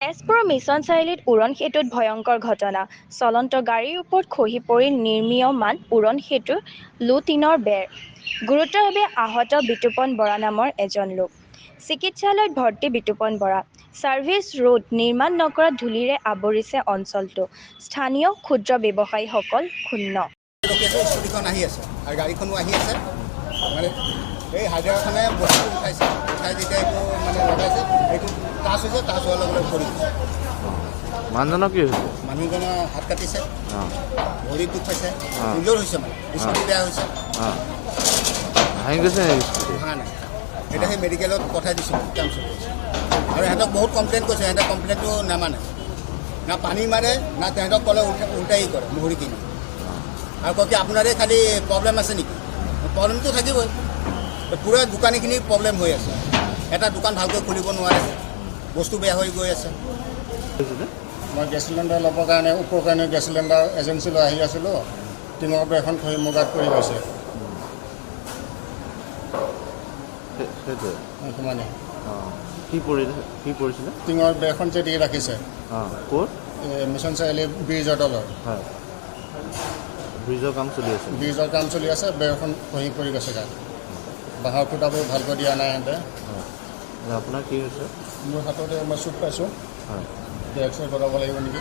তেজপুৰৰ মিছন চাৰিআলিত উৰণ সেতুত ভয়ংকৰ ঘটনা। চলন্ত গাড়ীৰ ওপৰত খহি পৰি নিৰ্মীয়মান উৰণ সেতুৰ লো-টিনৰ বেৰ। গুৰুতৰভাৱে আহত বিতুপন বৰা নামৰ এজন লোক। চিকিৎসালয়ত ভৰ্তি বিতুপন বৰা। ছাৰ্ভিচ ৰোড নিৰ্মাণ নকৰাত ধূলিৰে আৱৰিছে অঞ্চলটো। স্থানীয় ক্ষুদ্ৰ ব্যৱসায়ীসকল ক্ষুণ্ণ। স্কুটিখন আহি আছে আৰু গাড়ীখনো আহি আছে মানে এই হাজিৰাখনে বস্তু উঠাইছে উঠাই যেতিয়া এইটো মানে লগাইছে এইটো টাচ হৈছে টাচ হোৱাৰ লগে লগে পৰি গৈছে মানুহজনৰ কি হৈছে মানুহজনৰ হাত কাটিছে ভৰিত দুখ পাইছে ইনজৰ হৈছে মানে স্কুটি বেয়া হৈছে ভাঙি গৈছে স্কুটি ভাঙা নাই এতিয়া সেই মেডিকেলত পঠাই দিছোঁ কাম চলি আছে আৰু সিহঁতক বহুত কমপ্লেইন কৰিছে সিহঁতে কমপ্লেইনটো নামানে না পানী মাৰে না তেহেঁতক ক'লে উল্টাই কৰে মুহুৰি কিনি আৰু কয় কি আপোনাৰে খালি প্ৰব্লেম আছে নেকি প্ৰব্লেমটো থাকিবই পুৰা দোকানীখিনিৰ প্ৰব্লেম হৈ আছে এটা দোকান ভালকৈ খুলিব নোৱাৰে বস্তু বেয়া হৈ গৈ আছে মই গেছ চিলিণ্ডাৰ ল'বৰ কাৰণে ওপৰ কাৰণে গেছ চিলিণ্ডাৰ এজেঞ্চিলৈ আহি আছিলোঁ টিঙৰ বেৰখন খহি মোৰ গাত পৰি গৈছে সিমানে কি পৰিছিলে টিঙৰ বেৰখন যে দি ৰাখিছে ক'ত মিছন চাৰিআলি ব্ৰিজৰ তলত হয় ব্ৰিজৰ কাম চলি আছে বেৰখন খহি পৰি গৈছে গাত বাঁহৰ খুটাবোৰ ভালকৈ দিয়া নাই সিহঁতে আপোনাৰ কি হৈছে মোৰ হাততে মই চুট পাইছোঁ হয় এক্সৰে কৰাব লাগিব নেকি